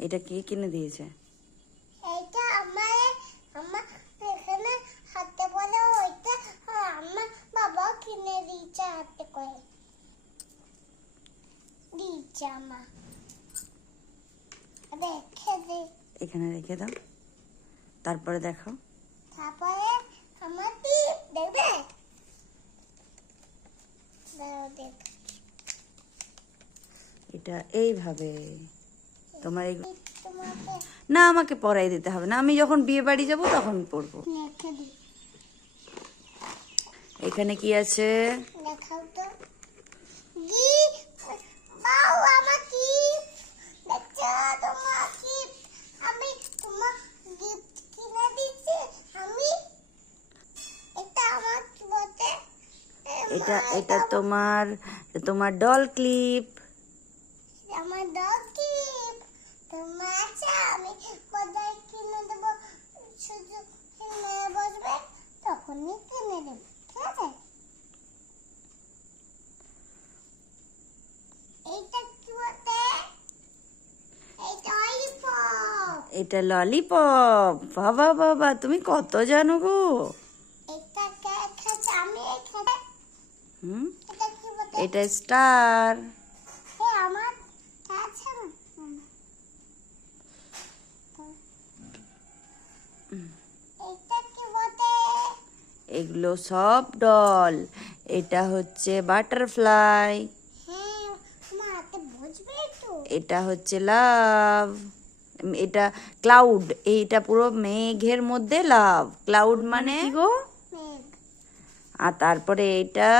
এটা কে কিনে দিয়েছে? আমার আমার এখানে হাতে বলে ওইটা আমার বাবা কিনে দিয়েছে হাতে করে। দিয়েছে আমার। রেখে দে। এখানে রেখে দাও। তারপরে দেখো। তারপরে আমার টিপ দেখবে? দেখ। এটা এইভাবে। তোমার এই না আমাকে পরাই দিতে হবে না। আমি যখন বিয়ে বাড়ি যাব তখন পরবো। রেখে এখানে কি আছে? এটা এটা তোমার তোমার ডল ক্লিপ আমার ডগ গিফট আমি কিনে দেবো? শুধু কিনে বসবে তখনই কিনে দেবো ঠিক আছে? এইটা কি বলতে? এটা ললিপপ বাবা বাবা তুমি কত জানো গো? এটা স্টার এ আমার আছে না হুম। এইটা কি বলতে এগুলো সব ডল। এটা হচ্ছে বাটারফ্লাই। হ্যাঁ এটা হচ্ছে লাভ। এটা ক্লাউড। এইটা পুরো মেঘের মধ্যে লাভ। ক্লাউড মানে গো? আর তারপরে এটা?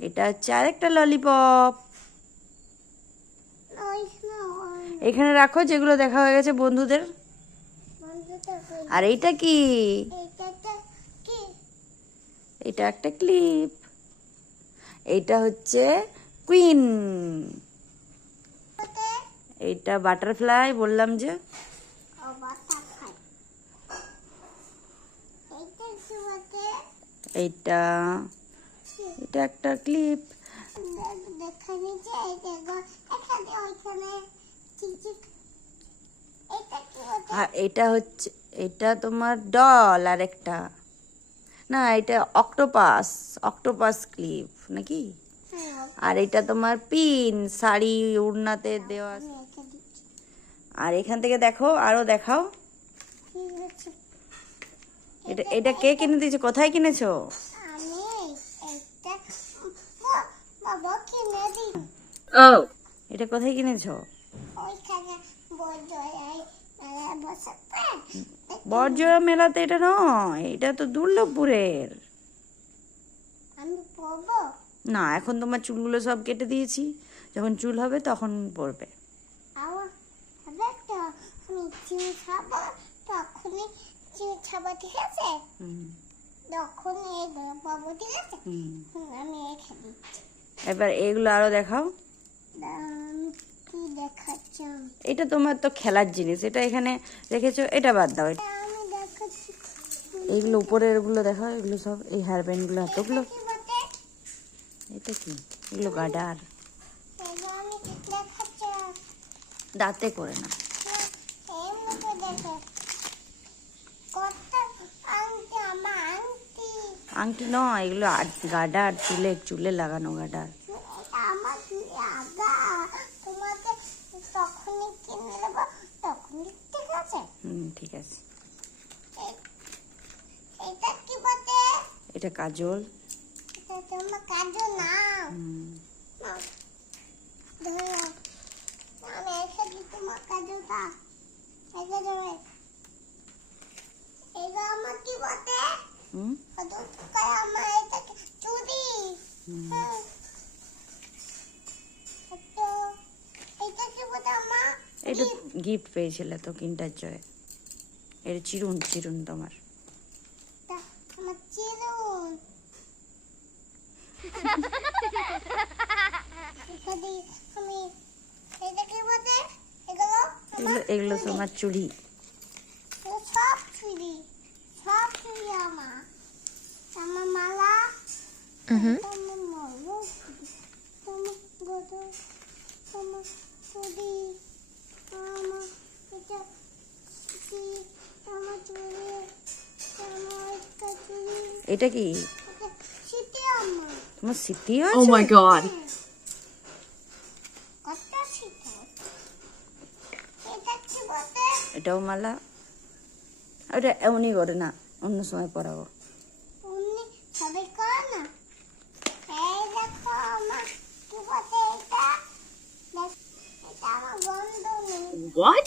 এটা হচ্ছে আরেকটা ললিপপ। এখানে রাখো যেগুলো দেখা হয়ে গেছে বন্ধুদের। আর এইটা কি? এটা একটা ক্লিপ। এইটা হচ্ছে কুইন। এইটা বাটারফ্লাই, বললাম যে। এইটা, এটা একটা ক্লিপ। দেখানি যে এই দেখো এখানে ওইখানে চিচিক এটা কি বলতে আর এটা হচ্ছে এটা তোমার ডল আর একটা না এটা অক্টোপাস অক্টোপাস ক্লিপ নাকি? হ্যাঁ, আর এটা তোমার পিন শাড়ি উড়নাতে দেওয়া আর এখান থেকে দেখো আরও দেখাও। এটা এটা কে কিনে দিয়েছে? কোথায় কিনেছো? এটা কোথায় কিনেছো? বরজোড়া মেলাতে এটা নয় এটা তো দুর্লভপুরের। আমি না এখন তোমার চুলগুলো সব কেটে দিয়েছি। যখন চুল হবে তখন দিচ্ছি। এবার এগুলো আরও দেখাও। এটা তোমার তো খেলার জিনিস এটা এখানে রেখেছো এটা বাদ দাও এইগুলো উপরেরগুলো দেখাও এগুলো সব এই হেয়ার ব্যান্ডগুলো এতগুলো এটা কি? এগুলো গাডার। দাঁতে করে না। দেখো। আংটি নয় এগুলো গাডার চুলে চুলে লাগানো গাডার এটা আমার চুলে আগা তোমাকে তখনই কিনে দেবো তখনই ঠিক আছে? হুম ঠিক আছে। এ- এটা কি বলতে? এটা কাজল। এটা তোমার কাজু নাও হুম, নাও। ধরো আমি রেখে দিই তোমার কাজুটা রেখে দেবে এটা আমার কি বলতে? হুম, কত টাকা আমার এটাকে চুরি। হুম। গিফট পেয়েছিলে তো কিন্টার জয়ে। এটা চিরুন চিরুন তোমার। এগুলো তোমার চুড়ি। সব চুরি সব আমার। আমার মালা আমার এটা কি? তোমার স্মৃতি Oh আছে বলতে এটাও মালা। ওটা এমনই করে না অন্য সময় পরাবো।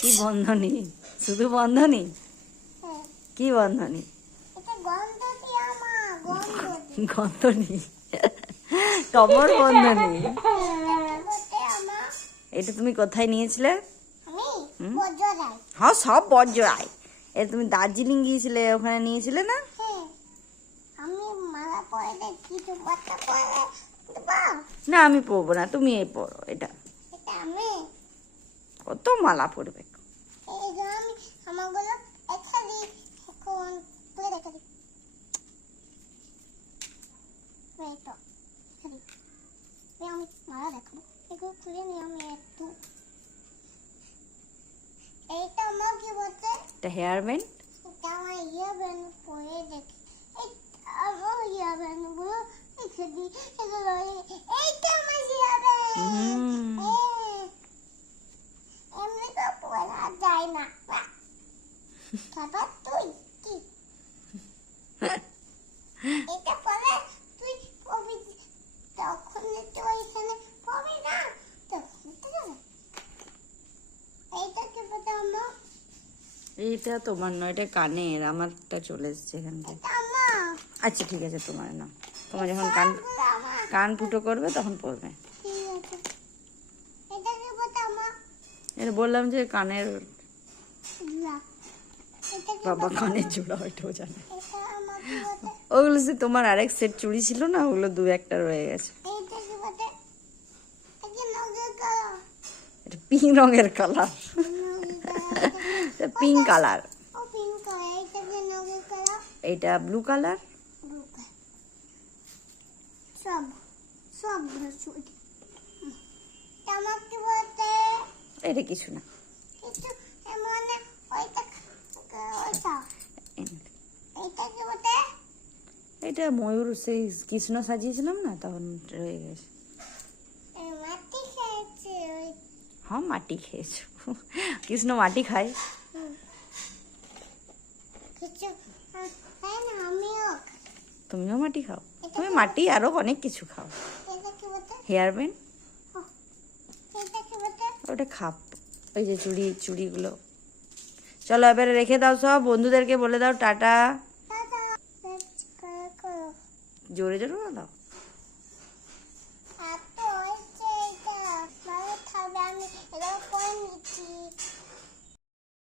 কি বন্ধনী? শুধু বন্ধনী? হ্যাঁ, কি বন্ধনী এটা গন্ধ দিয়ে আমার গন্ধ দিয়ে গন্ধনী। কমর বন্ধনী এটা তুমি কোথায় নিয়েছিলে? হ্যাঁ সব বজ্রায়। এটা তুমি দার্জিলিং গিয়েছিলে ওখানে নিয়েছিলে না? হ্যাঁ না আমি পরবো না তুমি এই পরো এটা। এটা আমি। কত মালা পরবে এই যে আমি আমাগুলো এখানে এখন তুলে রেখে দিই এই তো এখানে এই আমি মালা দেখাবো এগুলো খুলে নিয়ে আমি একটু এইটা আমার কি বলতে এটা হেয়ার ব্যান্ড এটা আমার ইয়ার ব্যান্ড পরে দেখি এই আমার ইয়ার ব্যান্ডগুলো রেখে দিই এগুলো এই- এইটা আমার ইয়ার ব্যান্ড হুম। এমনি তো পড়া যায় না তারপর তুই কি এটা পরে তুই পড়বি তখন তো এখানে পড়বি না তখন তো যাবে এইটা কি বলতে আমার এইটা তোমার নয়, এটা কানের, আমারটা চলে এসছে এখান থেকে। আচ্ছা ঠিক আছে, তোমার না তোমার যখন কান কান ফুটো করবে, তখন পরবে। এটা বললাম যে কানের বাবা, কানের জোড়া ওইটাও জানে। ওগুলো যে তোমার আরেক সেট চুড়ি ছিল না, ওগুলো দু একটা রয়ে গেছে। এটা পিঙ্ক রঙের কালার পিঙ্ক কালার ও পিঙ্ক করা এইটা কি নগর করা এইটা ব্লু কালার এটা কিছু না। এটা ময়ূর সেই কৃষ্ণ সাজিয়েছিলাম না তখন রয়ে গেছে। হ্যাঁ মাটি খেয়েছো। কৃষ্ণ মাটি খায়। তুমিও মাটি খাও। তুমি মাটি আরও অনেক কিছু খাও। হেয়ার ব্যান্ড ওটা খাপ। ওই যে চুড়ি চুড়িগুলো। চলো এবারে রেখে দাও সব বন্ধুদেরকে বলে দাও টাটা। জোরে জোরে বলো